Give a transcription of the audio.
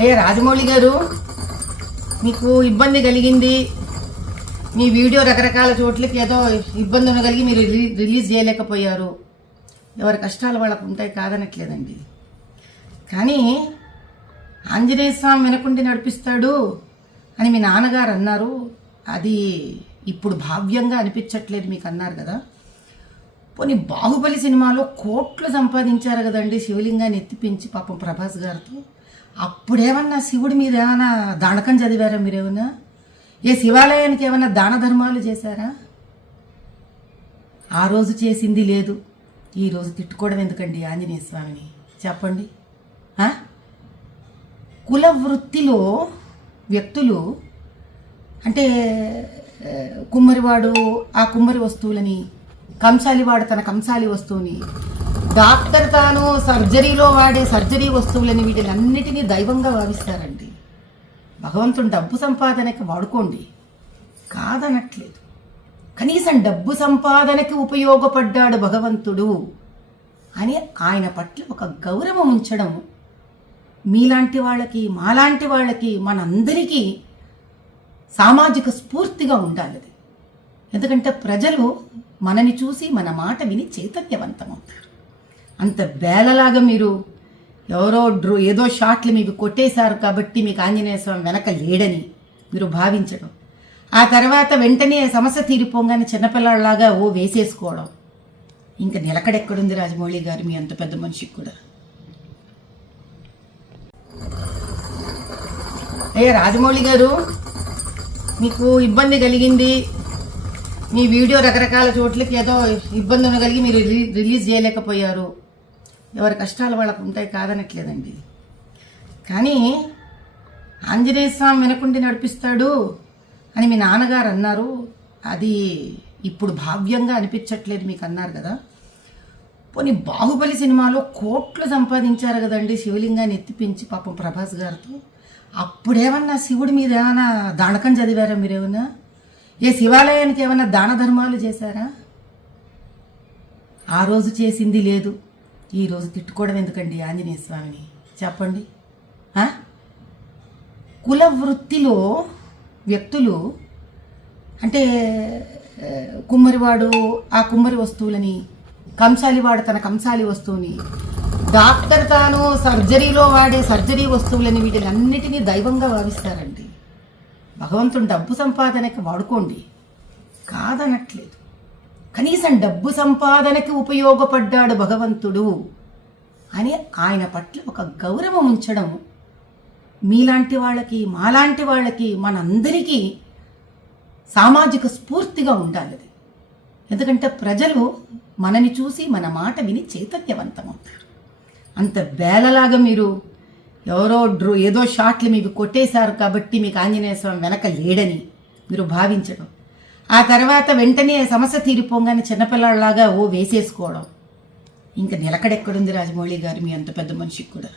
అయ్యా రాజమౌళి గారు, మీకు ఇబ్బంది కలిగింది, మీ వీడియో రకరకాల చోట్లకి ఏదో ఇబ్బంది ఉండగలిగి మీరు రిలీజ్ చేయలేకపోయారు. ఎవరి కష్టాలు వాళ్ళకు ఉంటాయి, కాదనట్లేదండి. కానీ ఆంజనేయ స్వామి వెనకుండి నడిపిస్తాడు అని మీ నాన్నగారు అన్నారు. అది ఇప్పుడు భావ్యంగా అనిపించట్లేదు మీకు అన్నారు కదా. పోనీ బాహుబలి సినిమాలో కోట్లు సంపాదించారు కదండి శివలింగాన్ని ఎత్తిపించి పాపం ప్రభాస్ గారితో. అప్పుడేమన్నా శివుడి మీద ఏమైనా దానకం చదివారా మీరేమన్నా? ఏ శివాలయానికి ఏమైనా దాన ధర్మాలు చేశారా? ఆ రోజు చేసింది లేదు, ఈ రోజు తిట్టుకోవడం ఎందుకండి ఆంజనేయ స్వామిని చెప్పండి. కుల వృత్తిలో వ్యక్తులు అంటే కుమ్మరివాడు ఆ కుమ్మరి వస్తువులని, కంసాలివాడు తన కంసాలి వస్తువుని, డాక్టర్ తాను సర్జరీలో వాడే సర్జరీ వస్తువులని వీటిలన్నిటినీ దైవంగా భావిస్తారండి. భగవంతుడు డబ్బు సంపాదనకి వాడుకోండి, కాదనట్లేదు. కనీసం డబ్బు సంపాదనకి ఉపయోగపడ్డాడు భగవంతుడు అని ఆయన పట్ల ఒక గౌరవం ఉంచడం మీలాంటి వాళ్ళకి, మాలాంటి వాళ్ళకి, మనందరికీ సామాజిక స్ఫూర్తిగా ఉండాలి. ఎందుకంటే ప్రజలు మనని చూసి మన మాట విని చైతన్యవంతమవుతారు. అంత బేలలాగా మీరు ఎవరో ఏదో షాట్లు మీకు కొట్టేశారు కాబట్టి మీకు ఆంజనేయ స్వామి వెనక లేడని మీరు భావించడం, ఆ తర్వాత వెంటనే సమస్య తీరిపోగానే చిన్నపిల్లలాగా వేసేసుకోవడం, ఇంకా నిలకడెక్కడుంది రాజమౌళి గారు మీ అంత పెద్ద మనిషికి కూడా. అయ్యా రాజమౌళి గారు, మీకు ఇబ్బంది కలిగింది, మీ వీడియో రకరకాల చోట్లకి ఏదో ఇబ్బంది ఉండగలిగి మీరు రిలీజ్ చేయలేకపోయారు. ఎవరి కష్టాలు వాళ్ళకు ఉంటాయి, కాదనట్లేదండి. కానీ ఆంజనేయ స్వామి వెనకుండి నడిపిస్తాడు అని మీ నాన్నగారు అన్నారు. అది ఇప్పుడు భావ్యంగా అనిపించట్లేదు మీకు అన్నారు కదా. పోనీ బాహుబలి సినిమాలో కోట్లు సంపాదించారు కదండి శివలింగాన్ని ఎత్తిపించి పాపం ప్రభాస్ గారితో. అప్పుడేమన్నా శివుడి మీద ఏమైనా దానకం చదివారా మీరేమన్నా? ఏ శివాలయానికి ఏమైనా దాన ధర్మాలు చేశారా? ఆ రోజు చేసింది లేదు, ఈ రోజు తిట్టుకోవడం ఎందుకండి ఆంజనేయ స్వామిని చెప్పండి. కుల వృత్తిలో వ్యక్తులు అంటే కుమ్మరివాడు ఆ కుమ్మరి వస్తువులని, కంసాలివాడు తన కంసాలి వస్తువుని, డాక్టర్ తాను సర్జరీలో వాడే సర్జరీ వస్తువులని వీటిలన్నిటినీ దైవంగా భావిస్తారండి. భగవంతుడు డబ్బు సంపాదనకి వాడుకోండి, కాదనట్లేదు. కనీసం డబ్బు సంపాదనకి ఉపయోగపడ్డాడు భగవంతుడు అని ఆయన పట్ల ఒక గౌరవం ఉంచడం మీలాంటి వాళ్ళకి, మాలాంటి వాళ్ళకి, మనందరికీ సామాజిక స్ఫూర్తిగా ఉండాలి. ఎందుకంటే ప్రజలు మనని చూసి మన మాట విని చైతన్యవంతమవుతారు. అంత బేలలాగా మీరు ఎవరో ఏదో షాట్లు మీకు కొట్టేశారు కాబట్టి మీకు ఆంజనేయ స్వామి వెనక లేడని మీరు భావించడం, ఆ తర్వాత వెంటనే సమస్య తీరిపోగానే చిన్నపిల్లలాగా వేసేసుకోవడం, ఇంకా నిలకడెక్కడుంది రాజమౌళి గారు మీ అంత పెద్ద మనిషికి కూడా.